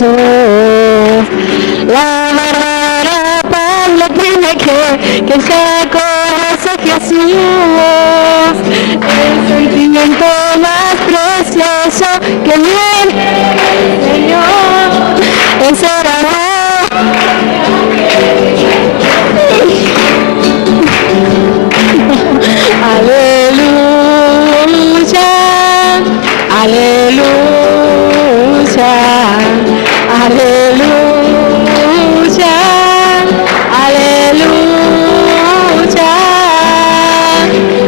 Jesús. La verdadera paz lo tiene que se conoce Jesús. El sentimiento más precioso que viene del Señor es el amor. Aleluya, aleluya, aleluya, aleluya.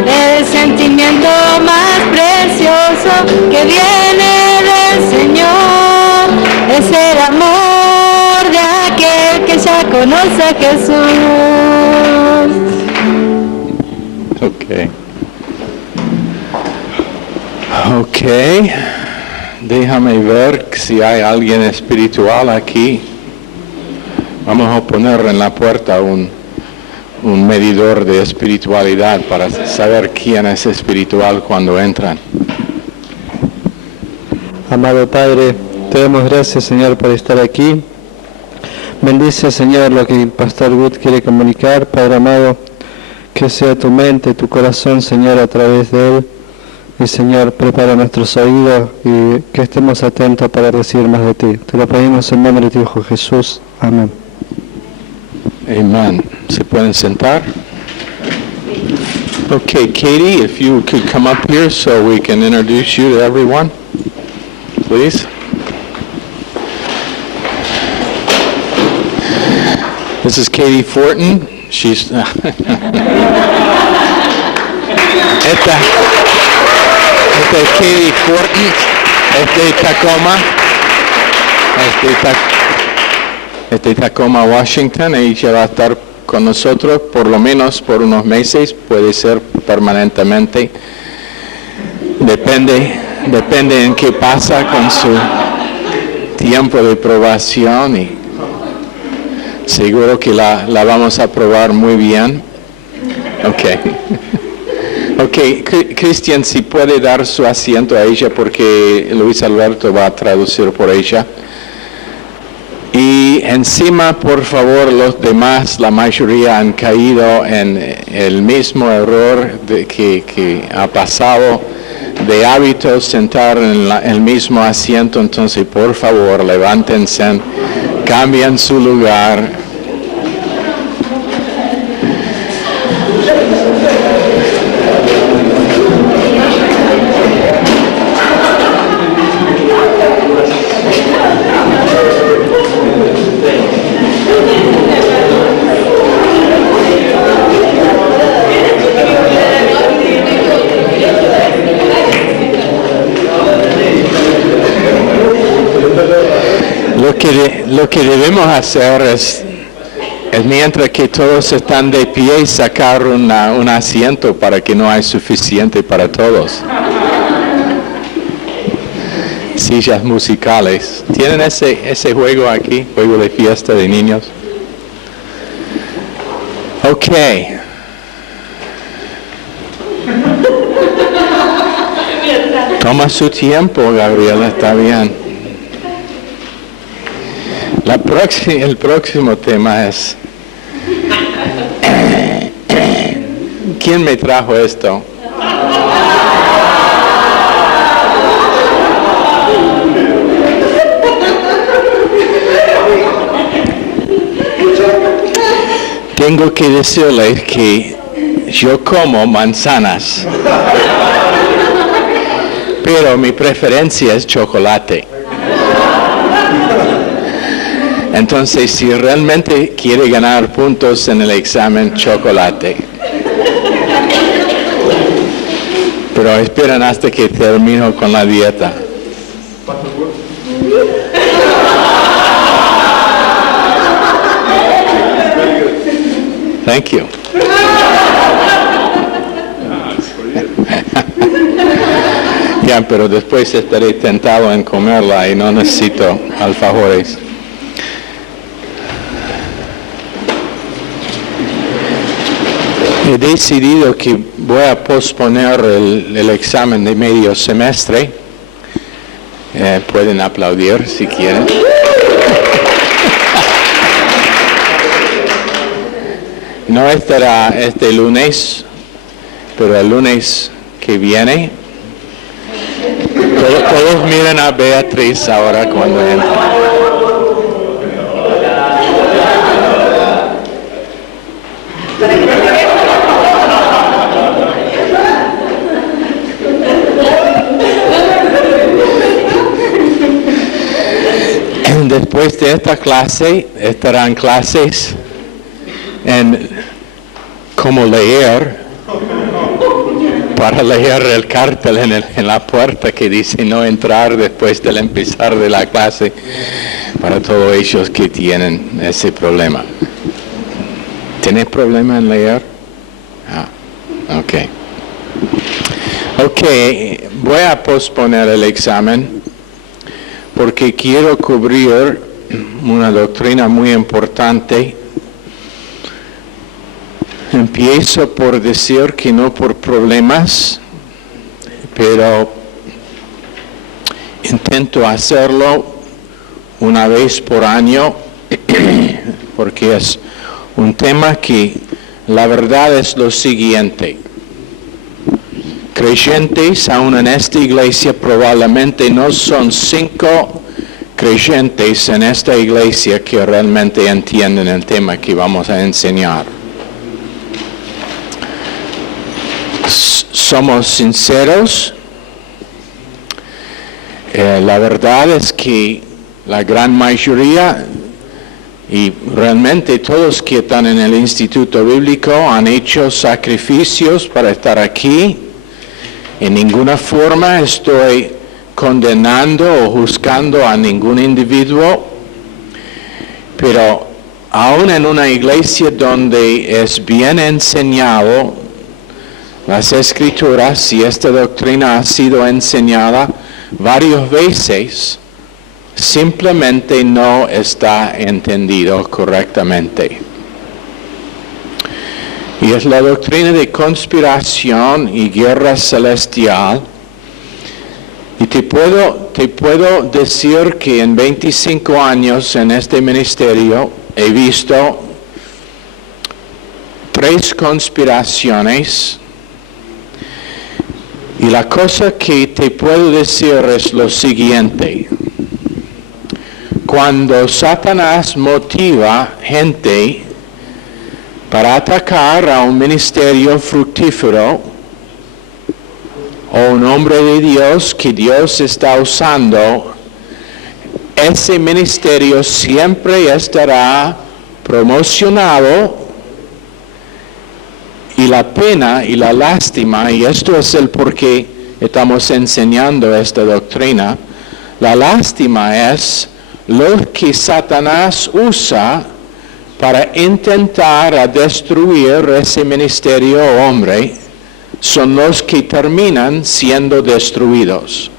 El sentimiento más precioso que viene del Señor es el amor de aquel que ya conoce a Jesús. Ok, déjame ver si hay alguien espiritual aquí. Vamos a poner en la puerta un medidor de espiritualidad para saber quién es espiritual cuando entran. Amado Padre, te damos gracias, Señor, por estar aquí. Bendice, Señor, lo que el Pastor Wood quiere comunicar, Padre amado. Que sea tu mente, tu corazón, Señor, a través de él. Y, Señor, prepara nuestros oídos y que estemos atentos para recibir más de ti. Te lo pedimos en nombre de tu Hijo Jesús. Amén. Amen. ¿Se pueden sentar? Okay, Katie, if you could come up here so we can introduce you to everyone, please. This is Katie Fortin. She's esta es Katie Fortin, de Tacoma, de Tacoma, Washington. Ella va a estar con nosotros por lo menos por unos meses, puede ser permanentemente. Depende en qué pasa con su tiempo de probación y seguro que la vamos a probar muy bien. Ok, Cristian, si puede dar su asiento a ella porque Luis Alberto va a traducir por ella. Y encima, por favor, los demás, la mayoría han caído en el mismo error que ha pasado de hábito sentar en el mismo asiento. Entonces, por favor, levántense, cambien su lugar. Lo que debemos hacer es mientras que todos están de pie, sacar un asiento para que no haya suficiente para todos. Sillas musicales. ¿Tienen ese juego aquí? Juego de fiesta de niños. Ok. Toma su tiempo, Gabriela, está bien. El próximo tema es ¿quién me trajo esto? Tengo que decirles que yo como manzanas, pero mi preferencia es chocolate. Entonces, si realmente quiere ganar puntos en el examen, chocolate. Pero esperen hasta que termino con la dieta. Thank you. Ya, pero después estaré tentado en comerla y no necesito alfajores. He decidido que voy a posponer el examen de medio semestre. Pueden aplaudir si quieren. No estará este lunes, pero el lunes que viene. Todos miren a Beatriz ahora cuando entra. Después de esta clase, estarán clases en cómo leer, para leer el cartel en la puerta que dice no entrar después del empezar de la clase, para todos ellos que tienen ese problema. ¿Tienes problema en leer? Ok. Ok, voy a posponer el examen porque quiero cubrir una doctrina muy importante. Empiezo por decir que no por problemas, pero intento hacerlo una vez por año, porque es un tema que la verdad es lo siguiente. Creyentes, aún en esta iglesia, probablemente no son 5 creyentes en esta iglesia que realmente entienden el tema que vamos a enseñar. Somos sinceros. La verdad es que la gran mayoría y realmente todos que están en el Instituto Bíblico han hecho sacrificios para estar aquí. En ninguna forma estoy condenando o juzgando a ningún individuo, pero aún en una iglesia donde es bien enseñado las Escrituras y esta doctrina ha sido enseñada varias veces, simplemente no está entendido correctamente. Y es la doctrina de conspiración y guerra celestial. Y te puedo decir que en 25 años en este ministerio he visto 3 conspiraciones. Y la cosa que te puedo decir es lo siguiente. Cuando Satanás motiva gente para atacar a un ministerio fructífero o un hombre de Dios que Dios está usando, ese ministerio siempre estará promocionado y la pena y la lástima, y esto es el por qué estamos enseñando esta doctrina, la lástima es lo que Satanás usa para intentar destruir ese ministerio o hombre, son los que terminan siendo destruidos.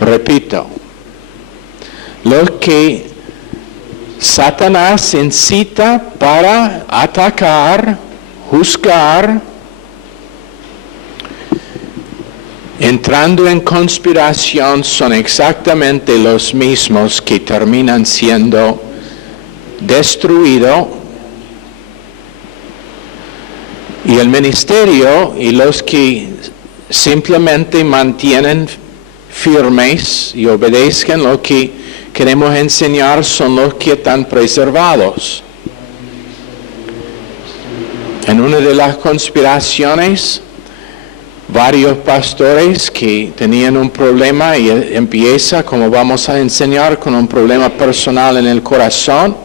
Repito, lo que Satanás incita para atacar, juzgar, entrando en conspiración, son exactamente los mismos que terminan siendo destruidos. Y el ministerio y los que simplemente mantienen firmes y obedezcan lo que queremos enseñar son los que están preservados. En una de las conspiraciones, varios pastores que tenían un problema y empieza, como vamos a enseñar, con un problema personal en el corazón,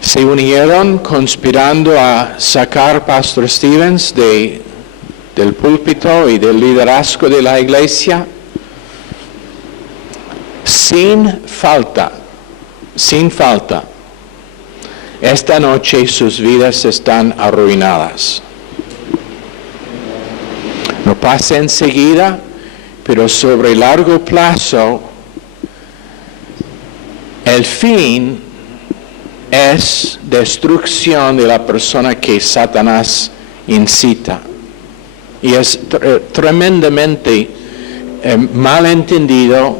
se unieron conspirando a sacar Pastor Stevens del púlpito y del liderazgo de la iglesia sin falta. Esta noche sus vidas están arruinadas. No pasa enseguida, pero sobre largo plazo, el fin es destrucción de la persona que Satanás incita. Y es tremendamente mal entendido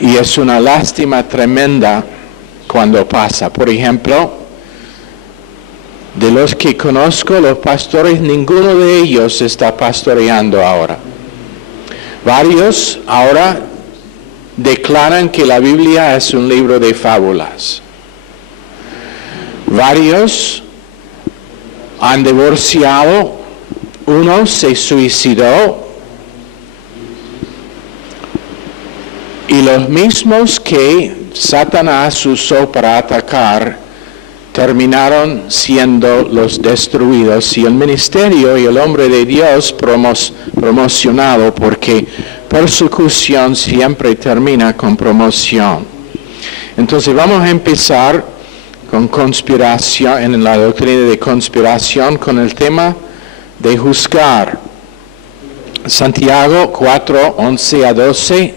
y es una lástima tremenda cuando pasa. Por ejemplo, de los que conozco, los pastores, ninguno de ellos está pastoreando ahora. Varios ahora declaran que la Biblia es un libro de fábulas. Varios han divorciado, uno se suicidó, y los mismos que Satanás usó para atacar terminaron siendo los destruidos, y el ministerio y el hombre de Dios promocionado, porque persecución siempre termina con promoción. Entonces vamos a empezar con conspiración, en la doctrina de conspiración, con el tema de juzgar. Santiago 4, 11 a 12,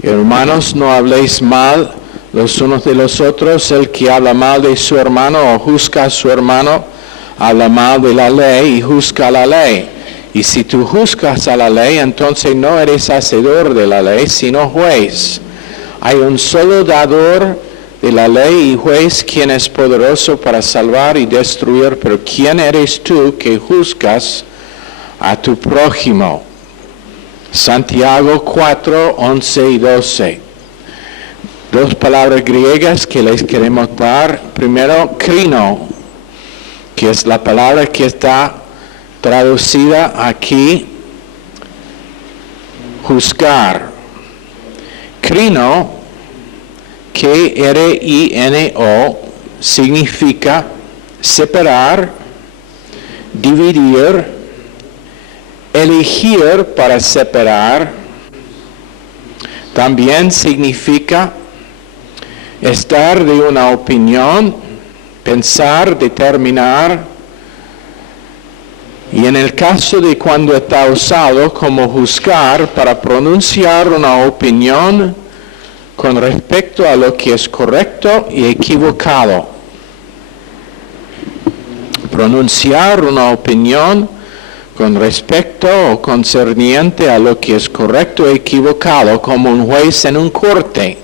hermanos, no habléis mal los unos de los otros. El que habla mal de su hermano o juzga a su hermano, habla mal de la ley y juzga la ley. Y si tú juzgas a la ley, entonces no eres hacedor de la ley, sino juez. Hay un solo dador de la ley y juez, quien es poderoso para salvar y destruir. Pero ¿quién eres tú que juzgas a tu prójimo? Santiago 4, 11 y 12. Dos palabras griegas que les queremos dar. Primero, krino, que es la palabra que está traducida aquí, juzgar. Krino, K-R-I-N-O, significa separar, dividir, elegir para separar. También significa estar de una opinión, pensar, determinar. Y en el caso de cuando está usado como juzgar para pronunciar una opinión con respecto a lo que es correcto y equivocado. Pronunciar una opinión con respecto o concerniente a lo que es correcto y equivocado, como un juez en un corte.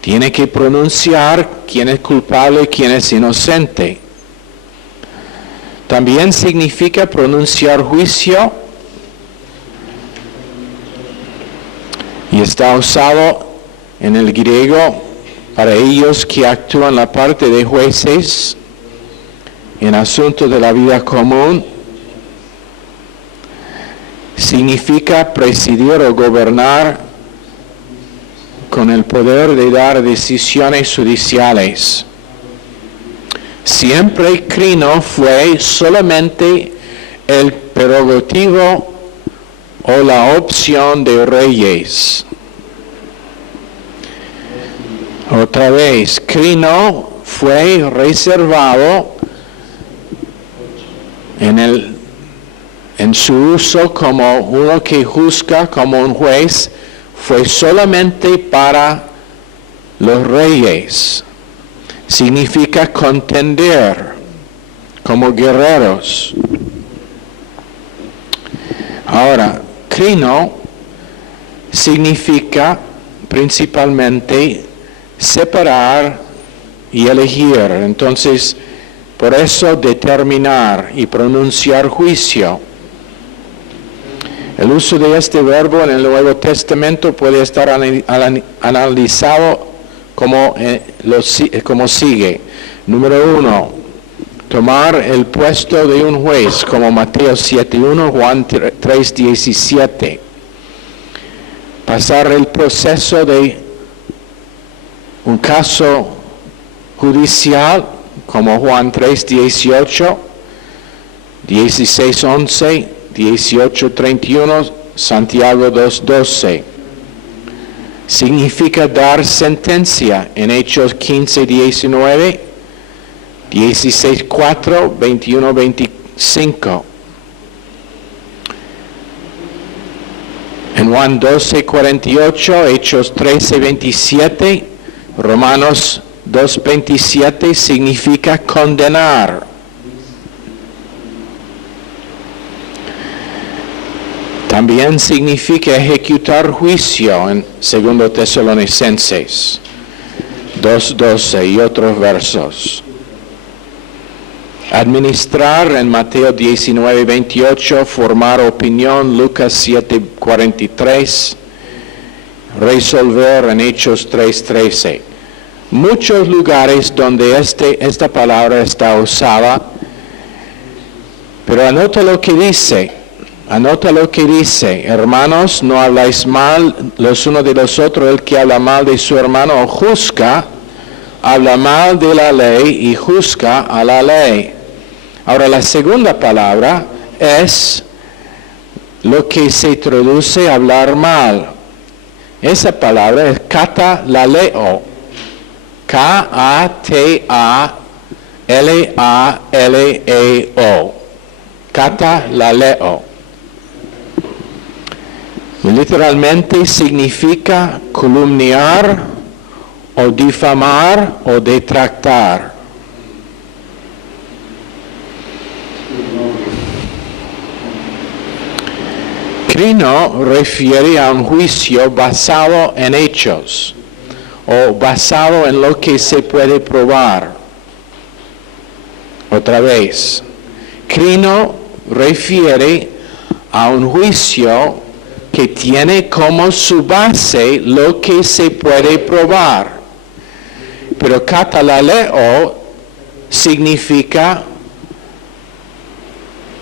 Tiene que pronunciar quién es culpable y quién es inocente. También significa pronunciar juicio, y está usado en el griego para ellos que actúan la parte de jueces en asuntos de la vida común. Significa presidir o gobernar con el poder de dar decisiones judiciales. Siempre krino fue solamente el prerrogativo o la opción de reyes. Otra vez, krino fue reservado en su uso como uno que juzga, como un juez, fue solamente para los reyes. Significa contender como guerreros. Ahora, krino significa principalmente separar y elegir. Entonces, por eso determinar y pronunciar juicio. El uso de este verbo en el Nuevo Testamento puede estar analizado como sigue. Número 1, tomar el puesto de un juez, como Mateo 7:1, Juan 3:17. Pasar el proceso de un caso judicial, como Juan 3:18, 16:11, 18:31, Santiago 2:12. Significa dar sentencia en Hechos 15:19, 16:4, 21:25. En Juan 12:48, Hechos 13:27, Romanos 2:27 significa condenar. También significa ejecutar juicio en 2 Tesalonicenses 2:12 y otros versos. Administrar en Mateo 19:28, formar opinión Lucas 7:43, resolver en Hechos 3:13. Muchos lugares donde esta palabra está usada, pero anota lo que dice, hermanos, no habláis mal los unos de los otros. El que habla mal de su hermano o juzga, habla mal de la ley y juzga a la ley. Ahora la segunda palabra es lo que se traduce a hablar mal. Esa palabra es katalaleo. K-A-T-A-L-A-L-E-O. Katalaleo. Literalmente significa calumniar o difamar o detractar. Crino refiere a un juicio basado en hechos o basado en lo que se puede probar. Otra vez, crino refiere a un juicio que tiene como su base lo que se puede probar. Pero katalaleo significa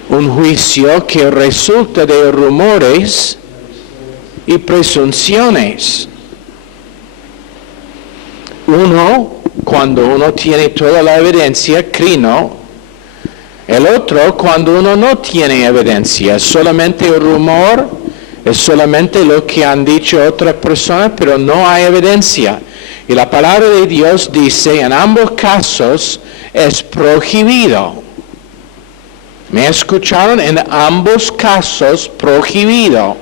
un juicio que resulta de rumores y presunciones. Cuando uno tiene toda la evidencia, crino. El otro, cuando uno no tiene evidencia, es solamente un rumor, es solamente lo que han dicho otras personas, pero no hay evidencia. Y la palabra de Dios dice, en ambos casos es prohibido. ¿Me escucharon? En ambos casos prohibido.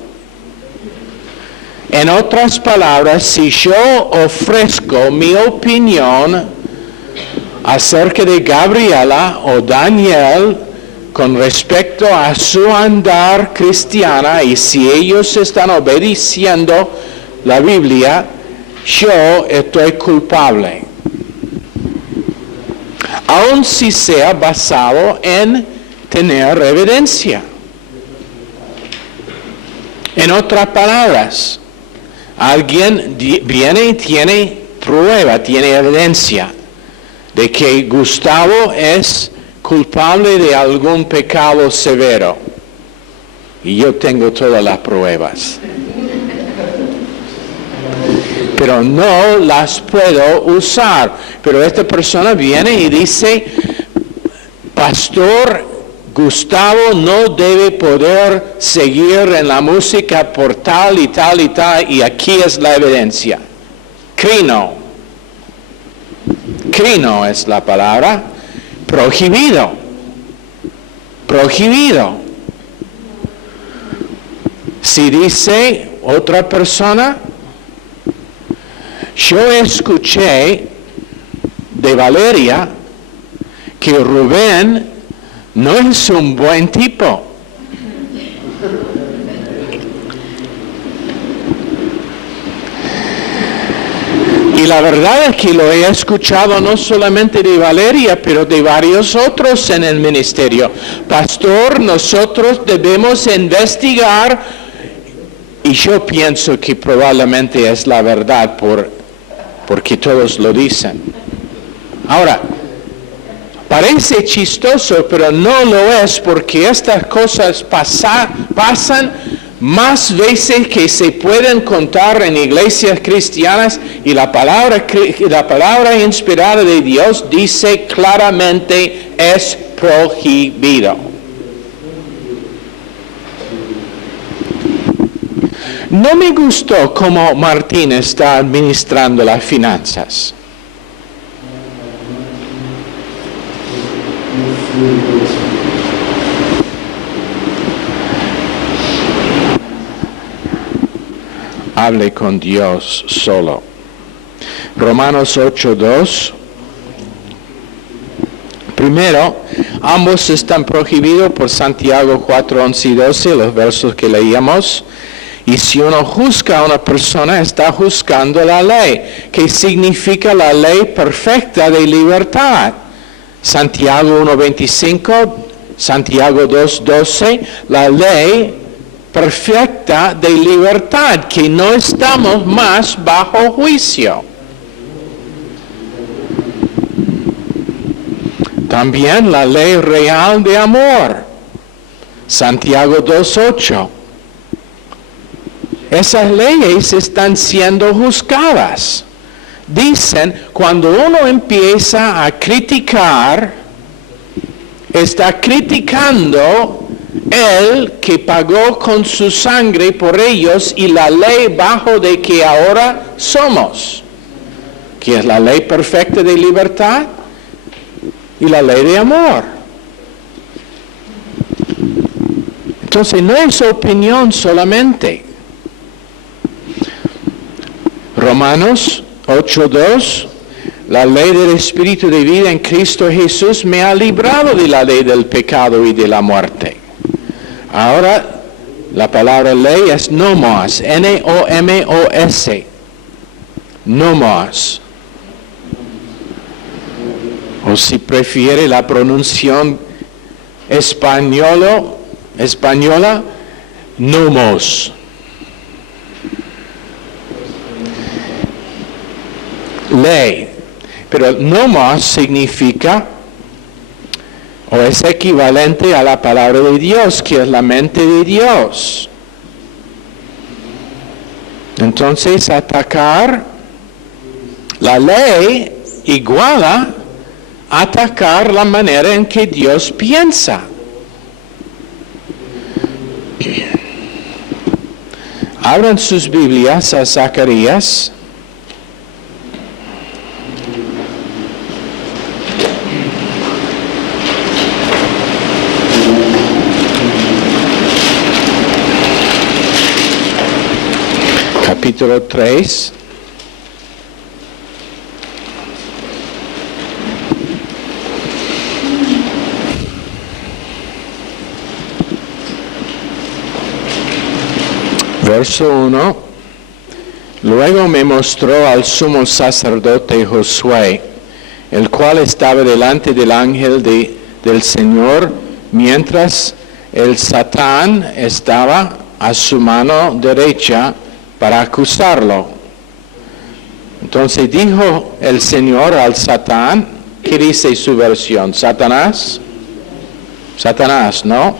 En otras palabras, si yo ofrezco mi opinión acerca de Gabriela o Daniel con respecto a su andar cristiana, y si ellos están obedeciendo la Biblia, yo estoy culpable. Aun si sea basado en tener evidencia. En otras palabras, alguien viene y tiene prueba, tiene evidencia de que Gustavo es culpable de algún pecado severo. Y yo tengo todas las pruebas. Pero no las puedo usar. Pero esta persona viene y dice, pastor, Gustavo no debe poder seguir en la música por tal y tal y tal, y aquí es la evidencia. Crino. Crino es la palabra. Prohibido. Prohibido. Si dice otra persona, yo escuché de Valeria que Rubén no es un buen tipo. Y la verdad es que lo he escuchado no solamente de Valeria, pero de varios otros en el ministerio. Pastor, nosotros debemos investigar, y yo pienso que probablemente es la verdad porque todos lo dicen. Ahora, parece chistoso, pero no lo es, porque estas cosas pasan más veces que se pueden contar en iglesias cristianas, y la palabra inspirada de Dios dice claramente es prohibido. No me gustó cómo Martín está administrando las finanzas. Hable con Dios solo. Romanos 8:2. Primero, ambos están prohibidos por Santiago 4:11 y 12, los versos que leíamos. Y si uno juzga a una persona, está juzgando la ley, que significa la ley perfecta de libertad. Santiago 1:25, Santiago 2:12, la ley perfecta de libertad, que no estamos más bajo juicio. También la ley real de amor, Santiago 2:8. Esas leyes están siendo juzgadas. Dicen, cuando uno empieza a criticar, está criticando el que pagó con su sangre por ellos y la ley bajo de que ahora somos, que es la ley perfecta de libertad y la ley de amor. Entonces no es opinión solamente. Romanos 8:2, la ley del Espíritu de vida en Cristo Jesús me ha librado de la ley del pecado y de la muerte. Ahora, la palabra ley es nomos, N-O-M-O-S, nomos. O si prefiere la pronunciación española, nomos. Ley, pero nomos significa o es equivalente a la palabra de Dios, que es la mente de Dios. Entonces, atacar la ley iguala a atacar la manera en que Dios piensa. Abran sus Biblias a Zacarías. Capítulo 3. Verso 1. Luego me mostró al sumo sacerdote Josué, el cual estaba delante del ángel del Señor, mientras el Satán estaba a su mano derecha para acusarlo. Entonces dijo el Señor al Satán, ¿qué dice su versión? ¿Satanás? Satanás, ¿no?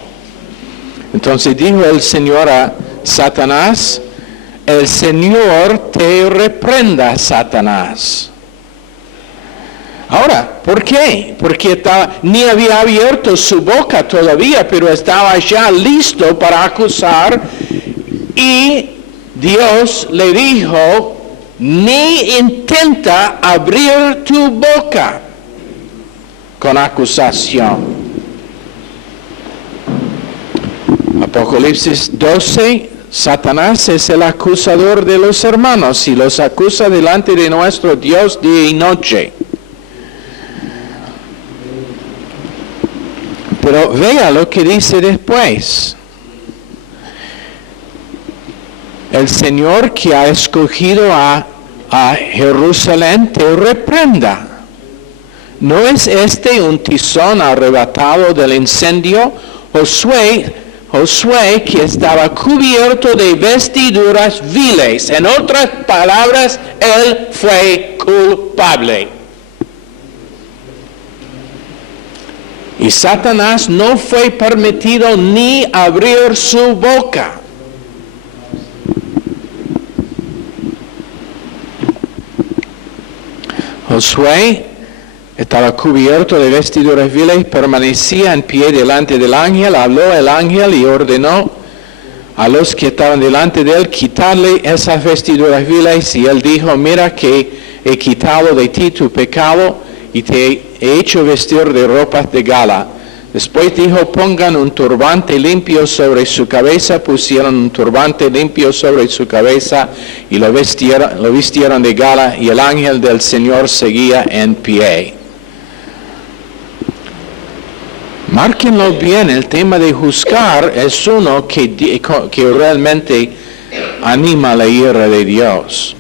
Entonces dijo el Señor a Satanás, el Señor te reprenda, Satanás. Ahora, ¿por qué? Porque ni había abierto su boca todavía, pero estaba ya listo para acusar, y Dios le dijo, ni intenta abrir tu boca con acusación. Apocalipsis 12, Satanás es el acusador de los hermanos y los acusa delante de nuestro Dios día y noche. Pero vea lo que dice después. El Señor que ha escogido a Jerusalén te reprenda. ¿No es este un tizón arrebatado del incendio? Josué que estaba cubierto de vestiduras viles. En otras palabras, él fue culpable. Y Satanás no fue permitido ni abrir su boca. Josué estaba cubierto de vestiduras viles, permanecía en pie delante del ángel, habló el ángel y ordenó a los que estaban delante de él quitarle esas vestiduras viles, y él dijo, mira que he quitado de ti tu pecado y te he hecho vestir de ropas de gala. Después dijo, pongan un turbante limpio sobre su cabeza. Pusieron un turbante limpio sobre su cabeza y lo vistieron de gala, y el ángel del Señor seguía en pie. Márquenlo bien, el tema de juzgar es uno que realmente anima la ira de Dios.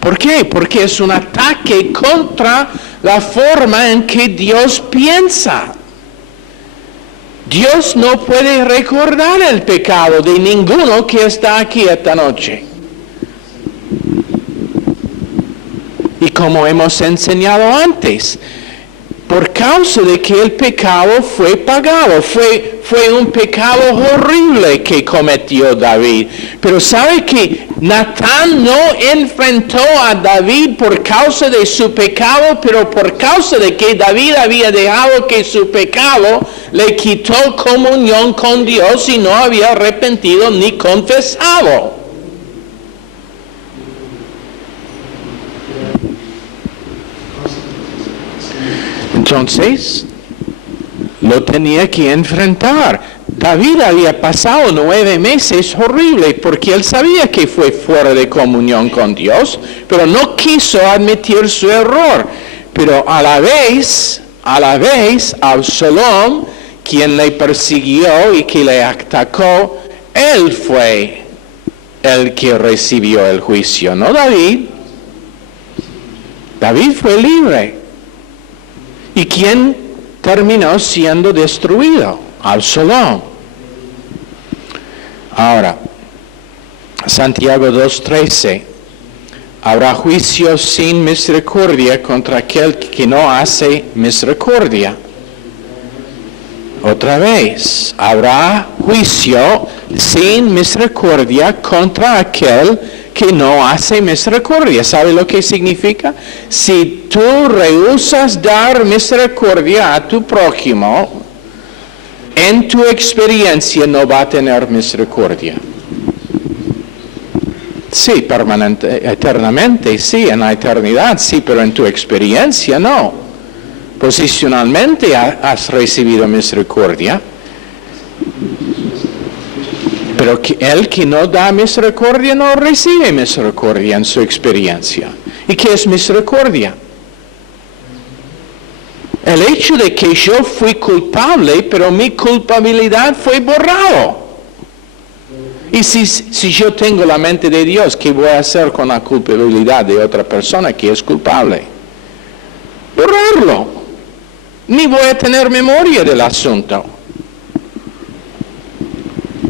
¿Por qué? Porque es un ataque contra la forma en que Dios piensa. Dios no puede recordar el pecado de ninguno que está aquí esta noche. Y como hemos enseñado antes, por causa de que el pecado fue pagado, fue un pecado horrible que cometió David. Pero ¿sabe que Natán no enfrentó a David por causa de su pecado, pero por causa de que David había dejado que su pecado le quitó comunión con Dios y no había arrepentido ni confesado? Entonces, lo tenía que enfrentar. David había pasado 9 meses horribles porque él sabía que fue fuera de comunión con Dios, pero no quiso admitir su error. Pero a la vez, Absalón, quien le persiguió y que le atacó, él fue el que recibió el juicio, no David. David fue libre. ¿Y quién terminó siendo destruido? Absalón. Ahora, Santiago 2:13. Habrá juicio sin misericordia contra aquel que no hace misericordia. Otra vez, habrá juicio sin misericordia contra aquel que no hace misericordia. ¿Sabe lo que significa? Si tú rehusas dar misericordia a tu prójimo, en tu experiencia no va a tener misericordia. Sí, eternamente, sí, en la eternidad, sí, pero en tu experiencia no. Posicionalmente has recibido misericordia. Pero el que no da misericordia no recibe misericordia en su experiencia. ¿Y qué es misericordia? El hecho de que yo fui culpable, pero mi culpabilidad fue borrado. Y si yo tengo la mente de Dios, ¿qué voy a hacer con la culpabilidad de otra persona que es culpable? Borrarlo. Ni voy a tener memoria del asunto.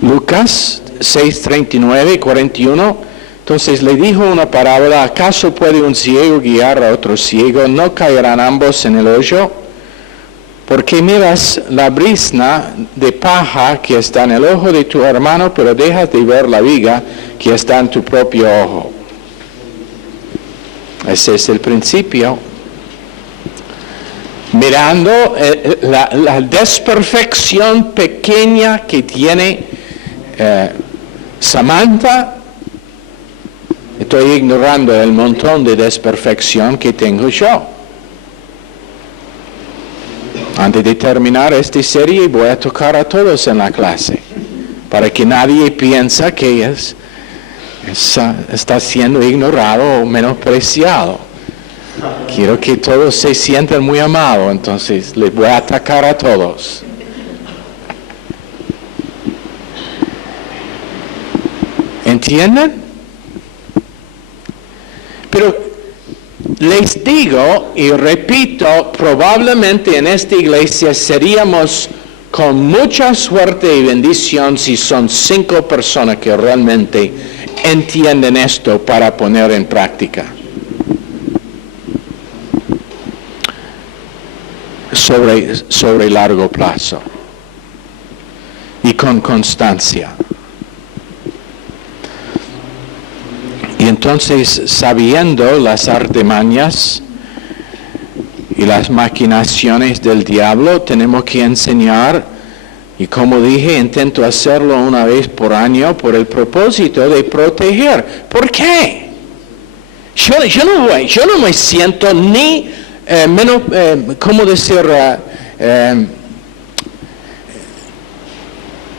Lucas 6:39 y 41. Entonces le dijo una parábola: ¿acaso puede un ciego guiar a otro ciego? ¿No caerán ambos en el hoyo? ¿Por qué miras la brizna de paja que está en el ojo de tu hermano, pero dejas de ver la viga que está en tu propio ojo? Ese es el principio. Mirando la desperfección pequeña que tiene Samantha, estoy ignorando el montón de desperfección que tengo yo. Antes de terminar esta serie voy a tocar a todos en la clase, para que nadie piense que está siendo ignorado o menospreciado. Quiero que todos se sientan muy amados, entonces les voy a atacar a todos. ¿Entienden? Pero les digo y repito, probablemente en esta iglesia seríamos con mucha suerte y bendición si son 5 personas que realmente entienden esto para poner en práctica. Sobre largo plazo y con constancia. Y entonces, sabiendo las artimañas y las maquinaciones del diablo, tenemos que enseñar, y como dije, intento hacerlo una vez por año por el propósito de proteger. ¿Por qué? Yo no me siento ni ¿cómo decir?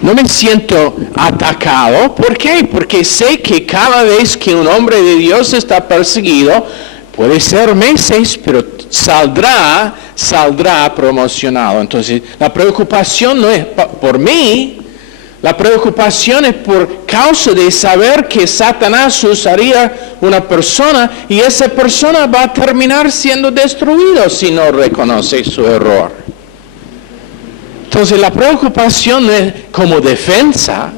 No me siento atacado. ¿Por qué? Porque sé que cada vez que un hombre de Dios está perseguido, puede ser meses, pero saldrá promocionado. Entonces, la preocupación no es por mí, La preocupación es por causa de saber que Satanás usaría una persona y esa persona va a terminar siendo destruida si no reconoce su error. Entonces la preocupación es como defensa.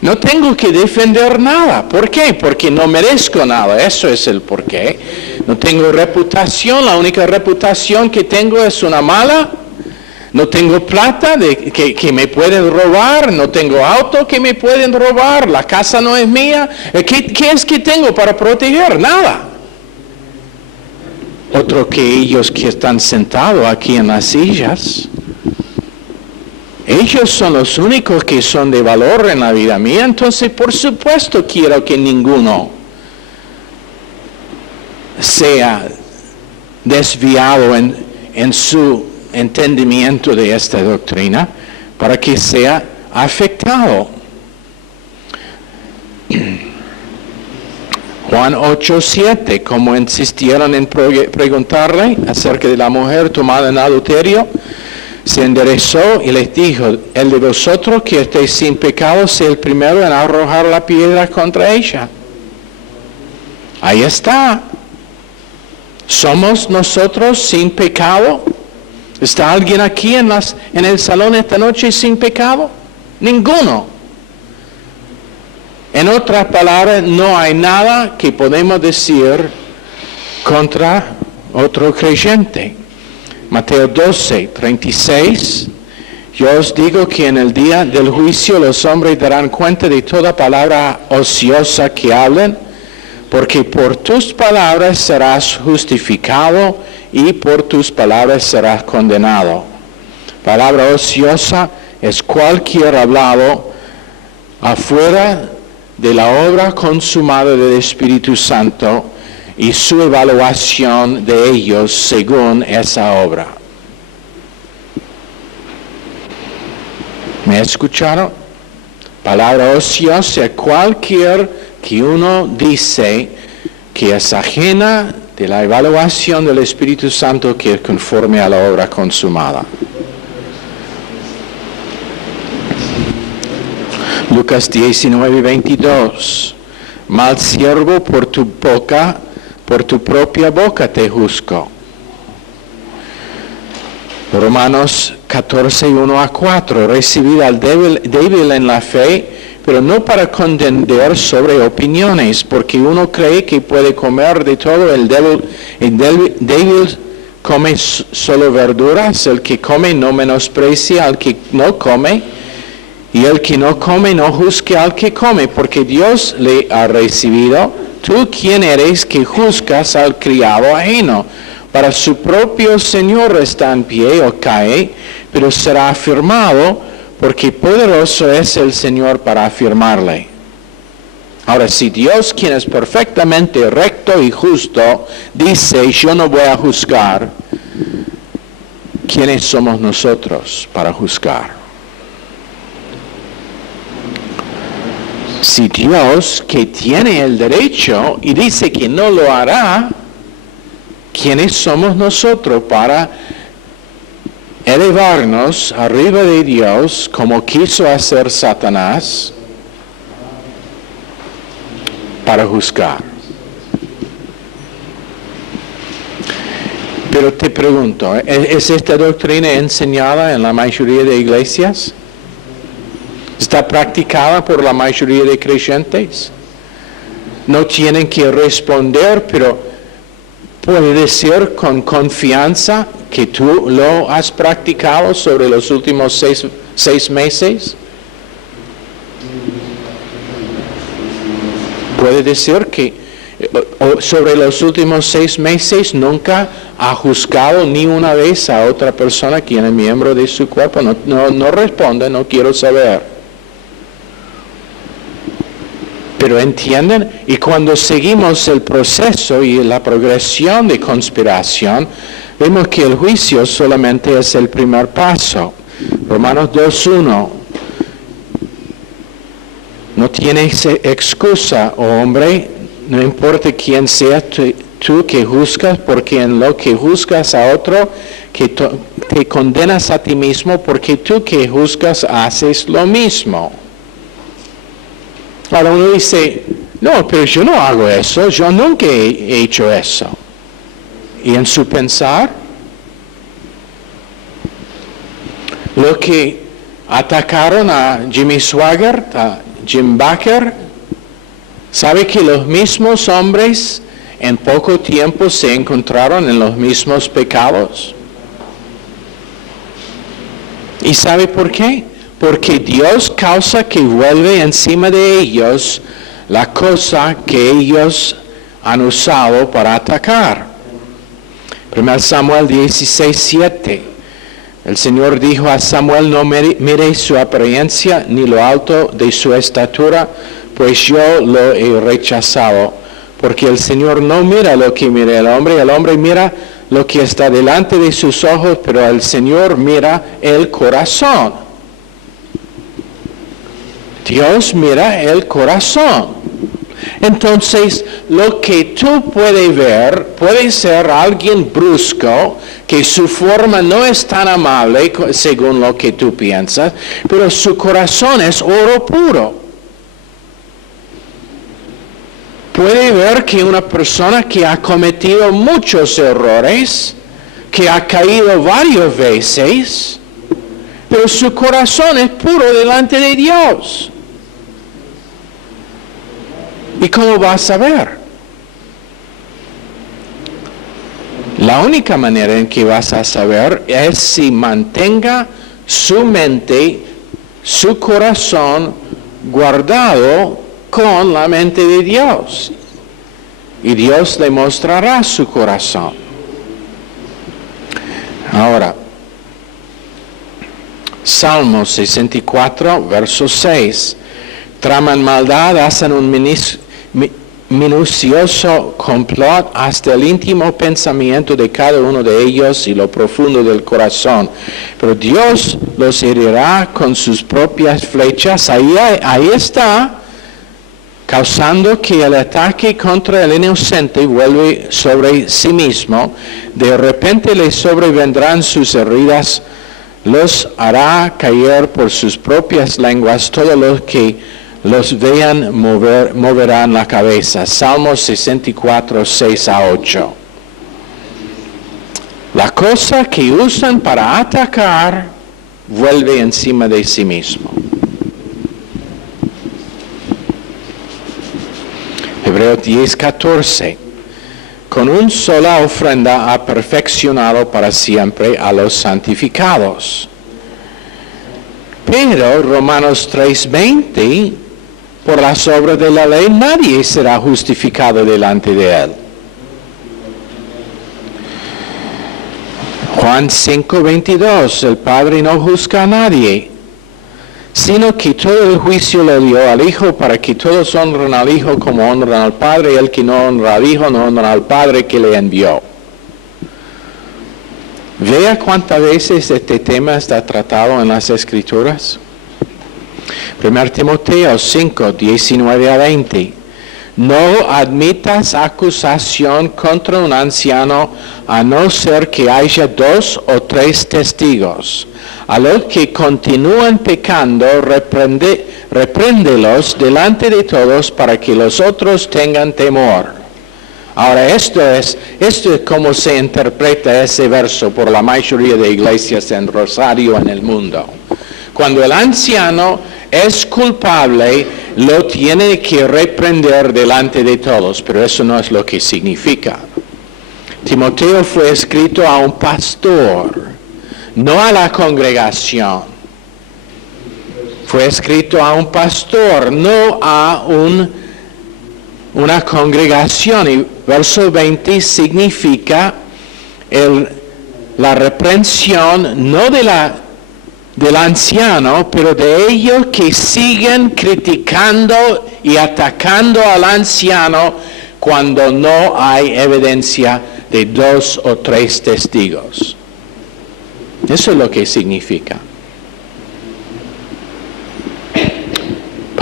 No tengo que defender nada. ¿Por qué? Porque no merezco nada. Eso es el por qué. No tengo reputación. La única reputación que tengo es una mala. No tengo plata que me pueden robar. No tengo auto que me pueden robar. La casa no es mía. ¿Qué es que tengo para proteger? Nada. Otro que ellos que están sentados aquí en las sillas. Ellos son los únicos que son de valor en la vida mía, entonces por supuesto quiero que ninguno sea desviado en su entendimiento de esta doctrina para que sea afectado. Juan 8:7, como insistieron en preguntarle acerca de la mujer tomada en adulterio, se enderezó y les dijo, el de vosotros que estéis sin pecado, sea el primero en arrojar la piedra contra ella. Ahí está. ¿Somos nosotros sin pecado? ¿Está alguien aquí en el salón esta noche sin pecado? Ninguno. En otras palabras, no hay nada que podemos decir contra otro creyente. Mateo 12:36, yo os digo que en el día del juicio los hombres darán cuenta de toda palabra ociosa que hablen, porque por tus palabras serás justificado y por tus palabras serás condenado. Palabra ociosa es cualquier hablado afuera de la obra consumada del Espíritu Santo y su evaluación de ellos según esa obra. ¿Me escucharon? Palabra ociosa, cualquier que uno dice que es ajena de la evaluación del Espíritu Santo que es conforme a la obra consumada. Lucas 19:22. Mal siervo, por tu propia boca te juzgo. Romanos 14:1-4. Recibid al débil en la fe, pero no para contender sobre opiniones, porque uno cree que puede comer de todo. El débil come solo verduras, el que come no menosprecia al que no come, y el que no come no juzgue al que come, porque Dios le ha recibido. ¿Tú quién eres que juzgas al criado ajeno? Para su propio Señor está en pie o cae, pero será afirmado, porque poderoso es el Señor para afirmarle. Ahora, si Dios, quien es perfectamente recto y justo, dice, yo no voy a juzgar, ¿quiénes somos nosotros para juzgar? Si Dios, que tiene el derecho y dice que no lo hará, ¿quiénes somos nosotros para elevarnos arriba de Dios como quiso hacer Satanás para juzgar? Pero te pregunto, ¿es esta doctrina enseñada en la mayoría de iglesias? ¿Está practicada por la mayoría de creyentes? No tienen que responder, pero puede decir con confianza que tú lo has practicado sobre los últimos seis meses. Puede decir que sobre los últimos 6 meses nunca ha juzgado ni una vez a otra persona que es miembro de su cuerpo. No responde, no quiero saber. Pero entienden, y cuando seguimos el proceso y la progresión de conspiración, vemos que el juicio solamente es el primer paso. Romanos 2:1. No tienes excusa, oh hombre, no importa quién sea tú que juzgas, porque en lo que juzgas a otro, que te condenas a ti mismo, porque tú que juzgas haces lo mismo. Ahora uno dice, no, pero yo no hago eso, yo nunca he hecho eso. Y en su pensar, lo que atacaron a Jimmy Swaggart, a Jim Bakker, ¿sabe que los mismos hombres en poco tiempo se encontraron en los mismos pecados? ¿Y sabe por qué? Porque Dios causa que vuelve encima de ellos la cosa que ellos han usado para atacar. 1 Samuel 16:7. El Señor dijo a Samuel, no mire su apariencia ni lo alto de su estatura, pues yo lo he rechazado. Porque el Señor no mira lo que mira el hombre mira lo que está delante de sus ojos, pero el Señor mira el corazón. Dios mira el corazón. Entonces, lo que tú puedes ver puede ser alguien brusco, que su forma no es tan amable según lo que tú piensas, pero su corazón es oro puro. Puede ver que una persona que ha cometido muchos errores, que ha caído varias veces, pero su corazón es puro delante de Dios. ¿Y cómo vas a saber? La única manera en que vas a saber es si mantenga su mente, su corazón guardado con la mente de Dios. Y Dios le mostrará su corazón. Ahora, Salmo 64, verso 6. Traman maldad, hacen un minucioso complot hasta el íntimo pensamiento de cada uno de ellos y lo profundo del corazón. Pero Dios los herirá con sus propias flechas. Ahí está, causando que el ataque contra el inocente vuelve sobre sí mismo. De repente le sobrevendrán sus heridas, los hará caer por sus propias lenguas. Todos los que los vean moverán la cabeza. Salmo 64, 6 a 8. La cosa que usan para atacar vuelve encima de sí mismo. Hebreos 10, 14. Con una sola ofrenda ha perfeccionado para siempre a los santificados. Pero Romanos 3, 20, por las obras de la ley nadie será justificado delante de él. Juan 5, 22, el Padre no juzga a nadie, sino que todo el juicio lo dio al Hijo, para que todos honren al Hijo como honran al Padre, y el que no honra al Hijo no honra al Padre que le envió. Vea cuántas veces este tema está tratado en las Escrituras. 1 Timoteo 5, 19 a 20. No admitas acusación contra un anciano a no ser que haya 2 o 3 testigos. A los que continúan pecando, repréndelos delante de todos para que los otros tengan temor. Ahora, esto es como se interpreta ese verso por la mayoría de iglesias en Rosario en el mundo. Cuando el anciano es culpable, lo tiene que reprender delante de todos, pero eso no es lo que significa. Timoteo fue escrito a un pastor, no a la congregación. Fue escrito a un pastor, no a una congregación. Y verso 20 significa la reprensión, no del anciano, pero de ellos que siguen criticando y atacando al anciano cuando no hay evidencia de 2 o 3 testigos. Eso es lo que significa.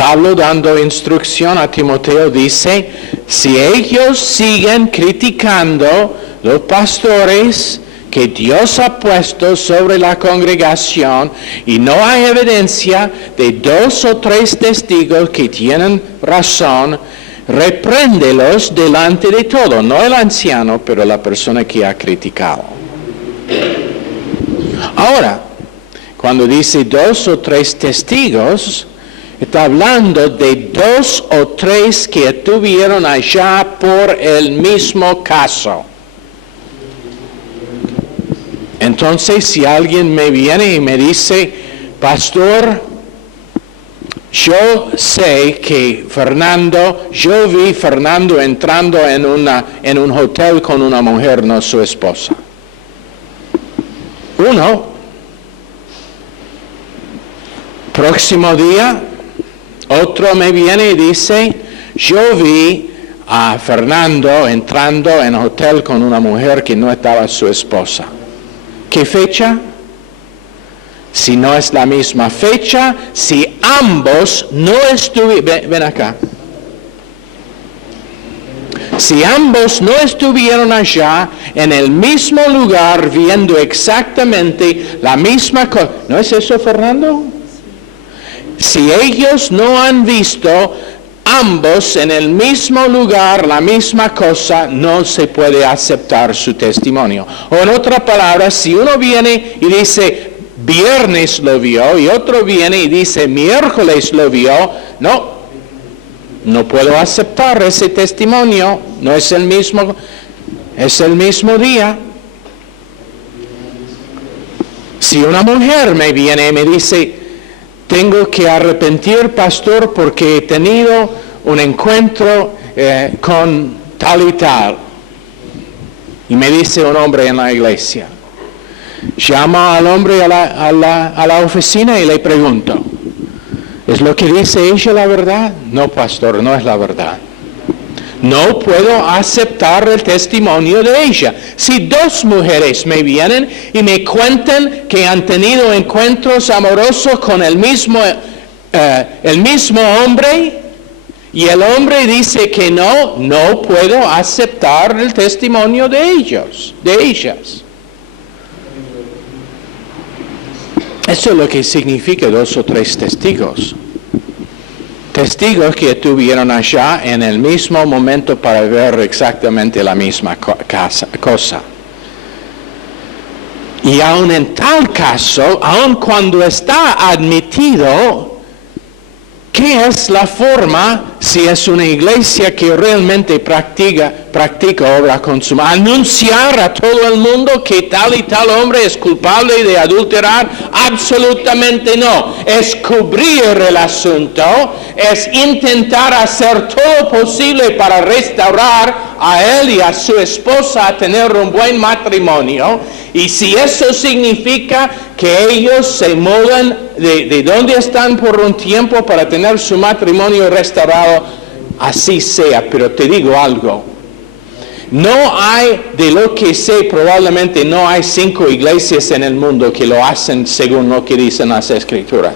Pablo, dando instrucción a Timoteo, dice, si ellos siguen criticando los pastores que Dios ha puesto sobre la congregación y no hay evidencia de 2 o 3 testigos que tienen razón, repréndelos delante de todo, no el anciano, pero la persona que ha criticado. Ahora, cuando dice 2 o 3 testigos, está hablando de 2 o 3 que estuvieron allá por el mismo caso. Entonces, si alguien me viene y me dice, pastor, yo sé que yo vi Fernando entrando en un hotel con una mujer, no su esposa. Próximo día, otro me viene y dice, yo vi a Fernando entrando en un hotel con una mujer que no estaba su esposa. ¿Qué fecha? Si no es la misma fecha, si ambos no estuvieron, ven acá. Si ambos no estuvieron allá en el mismo lugar viendo exactamente la misma cosa, ¿no es eso, Fernando? Si ellos no han visto ambos en el mismo lugar, la misma cosa, no se puede aceptar su testimonio. O en otra palabra, si uno viene y dice, viernes lo vio, y otro viene y dice, miércoles lo vio, no puedo aceptar ese testimonio, no es el mismo, es el mismo día. Si una mujer me viene y me dice, tengo que arrepentir, pastor, porque he tenido un encuentro con tal y tal. Y me dice un hombre en la iglesia. Llama al hombre a la oficina y le pregunto, ¿es lo que dice ella la verdad? No, pastor, no es la verdad. No puedo aceptar el testimonio de ella. Si 2 mujeres me vienen y me cuentan que han tenido encuentros amorosos con el mismo hombre, y el hombre dice que no puedo aceptar el testimonio de ellas. Eso es lo que significa 2 o 3 testigos. Testigos que estuvieron allá en el mismo momento para ver exactamente la misma cosa. Y aun en tal caso, aun cuando está admitido, ¿qué es la forma si es una iglesia que realmente practica obra consumada? ¿Anunciar a todo el mundo que tal y tal hombre es culpable de adulterar? Absolutamente no. Es cubrir el asunto, es intentar hacer todo posible para restaurar a él y a su esposa a tener un buen matrimonio. Y si eso significa que ellos se mudan de donde están por un tiempo para tener su matrimonio restaurado, así sea. Pero te digo algo, no hay, de lo que sé, probablemente no hay 5 iglesias en el mundo que lo hacen según lo que dicen las Escrituras.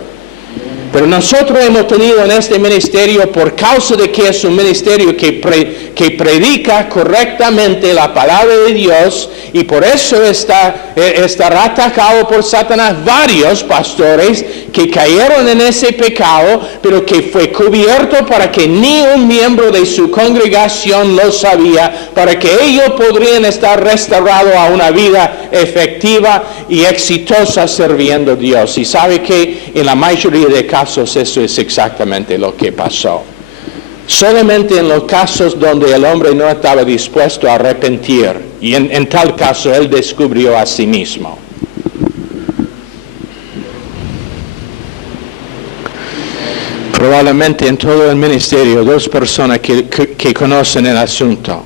Pero nosotros hemos tenido en este ministerio, por causa de que es un ministerio que predica correctamente la palabra de Dios, y por eso estará atacado por Satanás varios pastores que cayeron en ese pecado, pero que fue cubierto para que ni un miembro de su congregación lo sabía, para que ellos podrían estar restaurados a una vida efectiva y exitosa sirviendo a Dios. Y sabe que en la mayoría de casos eso es exactamente lo que pasó. Solamente en los casos donde el hombre no estaba dispuesto a arrepentir, y en tal caso él descubrió a sí mismo. Probablemente en todo el ministerio 2 personas que conocen el asunto,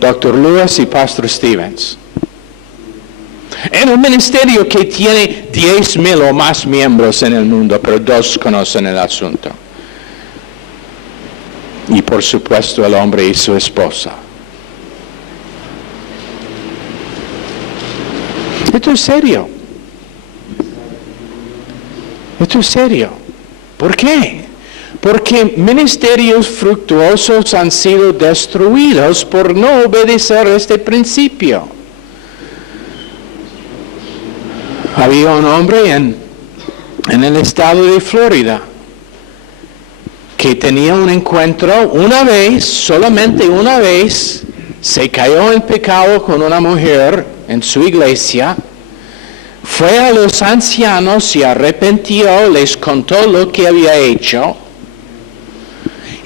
Dr. Lewis y Pastor Stevens. En un ministerio que tiene 10,000 o más miembros en el mundo, pero 2 conocen el asunto. Y por supuesto el hombre y su esposa. Esto es serio. Esto es serio. ¿Por qué? porque ministerios fructuosos han sido destruidos por no obedecer este principio. Había un hombre en el estado de Florida que tenía un encuentro una vez, solamente una vez, se cayó en pecado con una mujer en su iglesia, fue a los ancianos, se arrepintió, les contó lo que había hecho,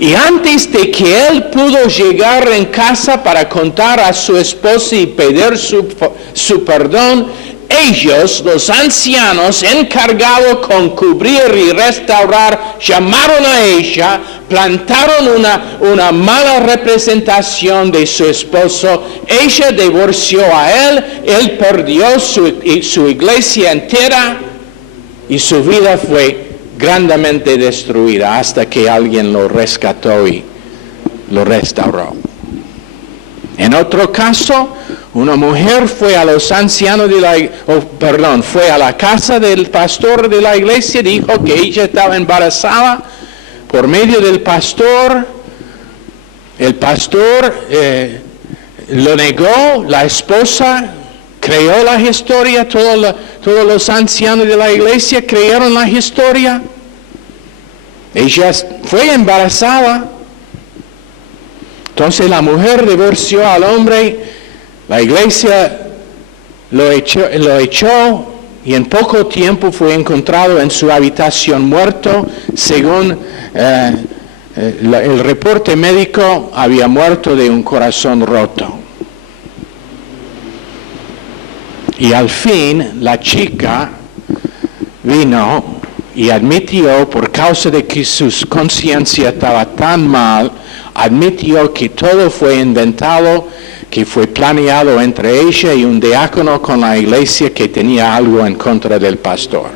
y antes de que él pudo llegar en casa para contar a su esposa y pedir su perdón, ellos, los ancianos encargados con cubrir y restaurar, llamaron a ella, plantaron una mala representación de su esposo, ella divorció a él perdió su iglesia entera y su vida fue grandemente destruida hasta que alguien lo rescató y lo restauró. En otro caso, una mujer fue a los ancianos fue a la casa del pastor de la iglesia, dijo que ella estaba embarazada por medio del pastor. El pastor lo negó, la esposa creyó la historia, todos los ancianos de la iglesia creyeron la historia. Ella fue embarazada. Entonces la mujer divorció al hombre, la iglesia lo echó y en poco tiempo fue encontrado en su habitación muerto. Según el reporte médico, había muerto de un corazón roto. Y al fin la chica vino y admitió, por causa de que su conciencia estaba tan mal, admitió que todo fue inventado, que fue planeado entre ella y un diácono con la iglesia que tenía algo en contra del pastor.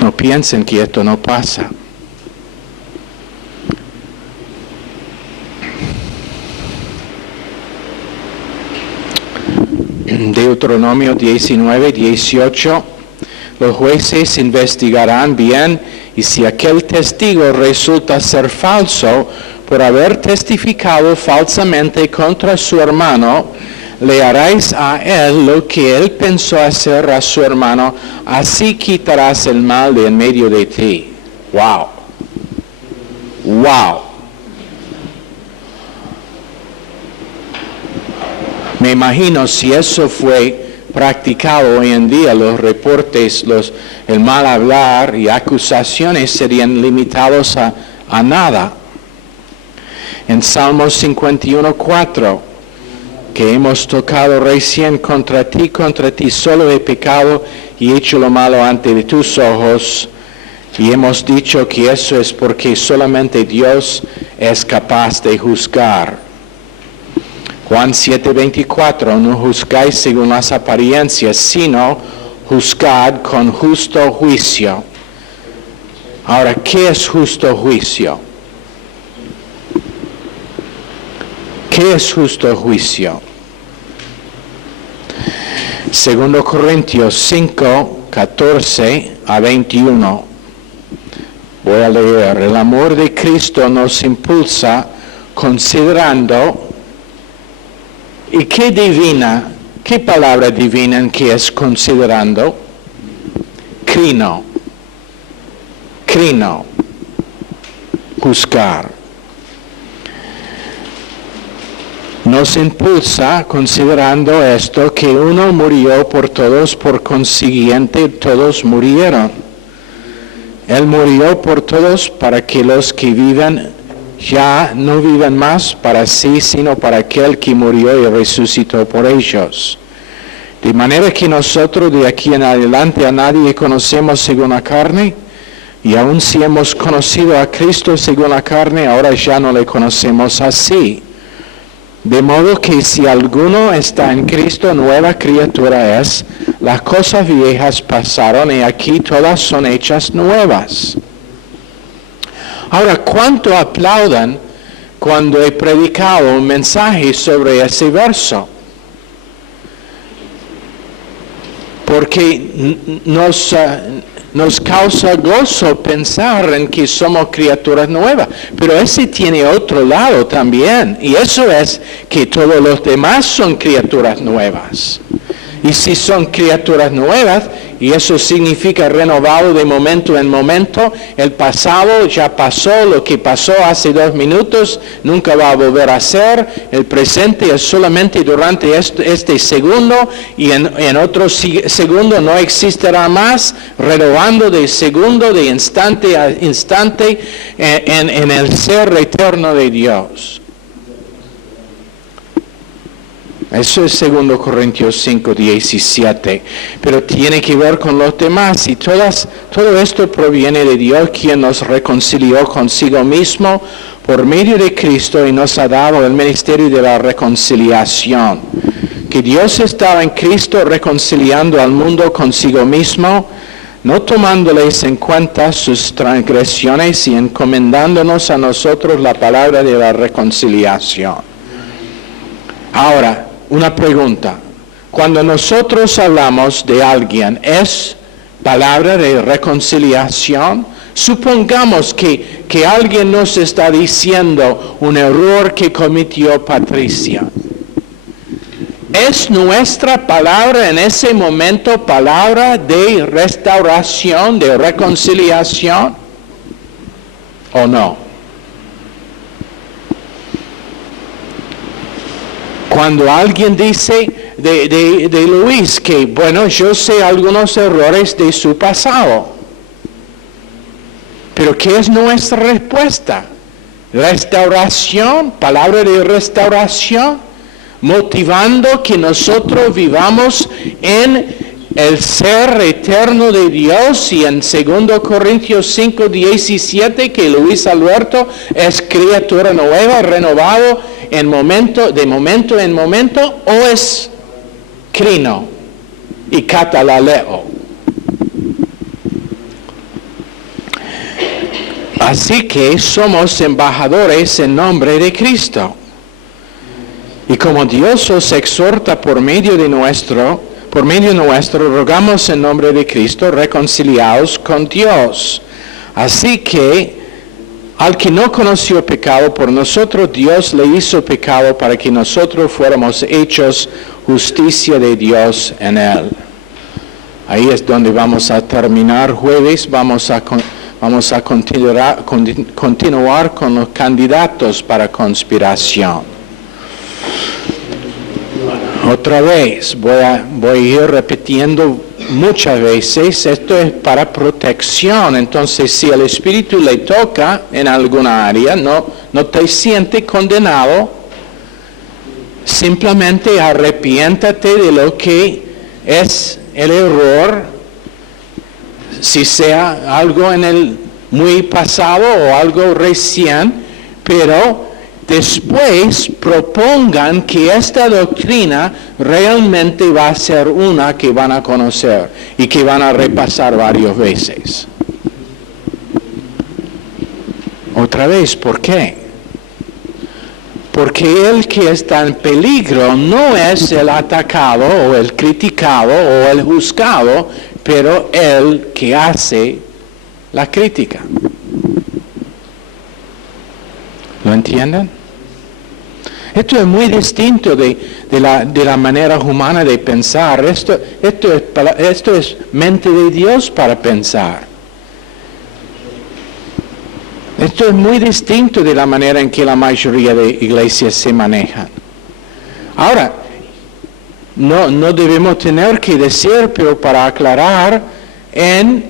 No piensen que esto no pasa. Deuteronomio 19:18. Los jueces investigarán bien, y si aquel testigo resulta ser falso por haber testificado falsamente contra su hermano, le haréis a él lo que él pensó hacer a su hermano, así quitarás el mal de en medio de ti. ¡Wow! ¡Wow! Me imagino si eso fue practicado hoy en día, los reportes, el mal hablar y acusaciones serían limitados a nada. En Salmos 51:4, que hemos tocado recién, contra ti solo he pecado y hecho lo malo ante de tus ojos, y hemos dicho que eso es porque solamente Dios es capaz de juzgar. Juan 7:24, no juzgáis según las apariencias, sino juzgad con justo juicio. Ahora, ¿qué es justo juicio? ¿Qué es justo juicio? 2 Corintios 5:14-21. Voy a leer. El amor de Cristo nos impulsa considerando. ¿Y qué divina? ¿Qué palabra divina en que es considerando? Crino. Juzgar. Nos impulsa considerando esto, que uno murió por todos, por consiguiente todos murieron. Él murió por todos para que los que viven ya no vivan más para sí, sino para aquel que murió y resucitó por ellos. De manera que nosotros de aquí en adelante a nadie conocemos según la carne, y aun si hemos conocido a Cristo según la carne, ahora ya no le conocemos así. De modo que si alguno está en Cristo, nueva criatura es, las cosas viejas pasaron y aquí todas son hechas nuevas. Ahora, ¿cuánto aplaudan cuando he predicado un mensaje sobre ese verso? porque nos causa gozo pensar en que somos criaturas nuevas, pero ese tiene otro lado también, y eso es que todos los demás son criaturas nuevas. Y si son criaturas nuevas, y eso significa renovado de momento en momento, el pasado ya pasó, lo que pasó hace 2 minutos nunca va a volver a ser, el presente es solamente durante este segundo, y en otro segundo no existirá más, renovando de segundo, de instante a instante, en el ser eterno de Dios. Eso es 2 Corintios 5, 17. Pero tiene que ver con los demás. Y todo esto proviene de Dios, quien nos reconcilió consigo mismo por medio de Cristo y nos ha dado el ministerio de la reconciliación. Que Dios estaba en Cristo reconciliando al mundo consigo mismo, no tomándoles en cuenta sus transgresiones y encomendándonos a nosotros la palabra de la reconciliación. Ahora, una pregunta. Cuando nosotros hablamos de alguien, ¿es palabra de reconciliación? Supongamos que alguien nos está diciendo un error que cometió Patricia. ¿Es nuestra palabra en ese momento palabra de restauración, de reconciliación? ¿O no? Cuando alguien dice de Luis que, bueno, yo sé algunos errores de su pasado, pero ¿qué es nuestra respuesta? Restauración, palabra de restauración, motivando que nosotros vivamos en el ser eterno de Dios, y en 2 Corintios 5, 17, que Luis Alberto es criatura nueva, renovado de momento en momento, o es crino y catalaleo. Así que somos embajadores en nombre de Cristo. Y como Dios os exhorta por medio nuestro, rogamos en nombre de Cristo, reconciliaos con Dios. Así que al que no conoció pecado, por nosotros Dios le hizo pecado para que nosotros fuéramos hechos justicia de Dios en él. Ahí es donde vamos a terminar jueves. Vamos a continuar con los candidatos para conspiración. Otra vez, voy a ir repitiendo muchas veces, esto es para protección. Entonces, si el Espíritu le toca en alguna área, no te sientes condenado, simplemente arrepiéntate de lo que es el error, si sea algo en el muy pasado o algo recién, pero después propongan que esta doctrina realmente va a ser una que van a conocer y que van a repasar varias veces. Otra vez, ¿por qué? Porque el que está en peligro no es el atacado o el criticado o el juzgado, pero el que hace la crítica. ¿Lo entienden? Esto es muy distinto de la manera humana de pensar. Esto es mente de Dios para pensar. Esto es muy distinto de la manera en que la mayoría de iglesias se manejan. Ahora, no debemos tener que decir, pero para aclarar, en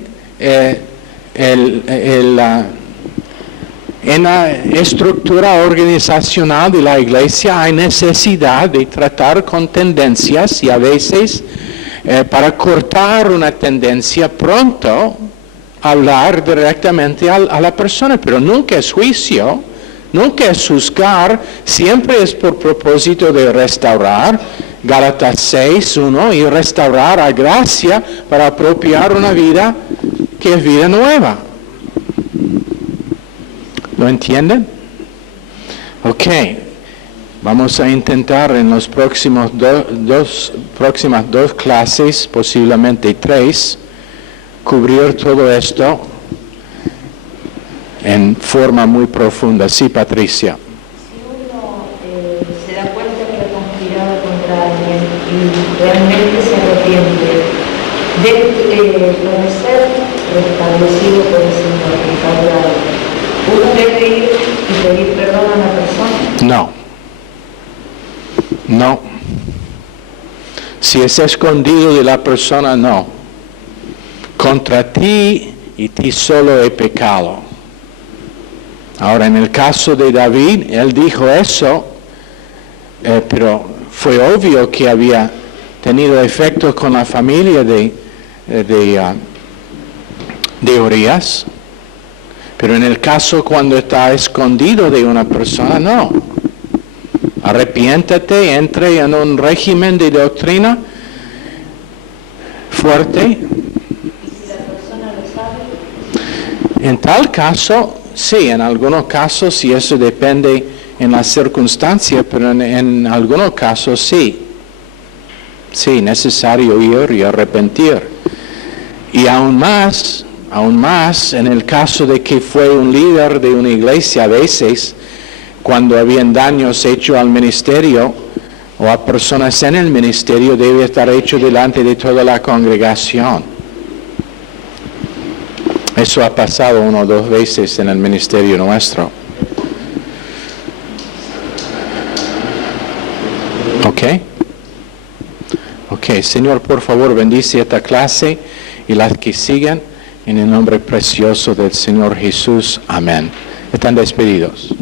la estructura organizacional de la iglesia hay necesidad de tratar con tendencias, y a veces para cortar una tendencia pronto hablar directamente a la persona, pero nunca es juicio, nunca es juzgar, siempre es por propósito de restaurar. Gálatas 6:1, y restaurar a gracia para apropiar una vida que es vida nueva. ¿Lo entienden? Ok. Vamos a intentar en los próximas dos clases, posiblemente 3, cubrir todo esto en forma muy profunda. Sí, Patricia. Si uno se da cuenta que ha conspirado contra alguien y realmente se arrepiente, debe ser restablecido por el Señor, restaurado. ¿Uno debe ir y pedir perdón a la persona? No. Si es escondido de la persona, no. Contra ti y ti solo he pecado. Ahora, en el caso de David, él dijo eso, pero fue obvio que había tenido efectos con la familia de Urías. Pero en el caso cuando está escondido de una persona, no. Arrepiéntate, entre en un régimen de doctrina fuerte. ¿Y si la persona lo sabe? En tal caso, sí, en algunos casos, y eso depende en las circunstancias, pero en algunos casos sí. Sí, necesario ir y arrepentir. Y aún más, en el caso de que fue un líder de una iglesia, a veces, cuando habían daños hechos al ministerio o a personas en el ministerio, debe estar hecho delante de toda la congregación. Eso ha pasado 1 o 2 veces en el ministerio nuestro. Ok, Señor, por favor, bendice esta clase y las que siguen en el nombre precioso del Señor Jesús. Amén. Están despedidos.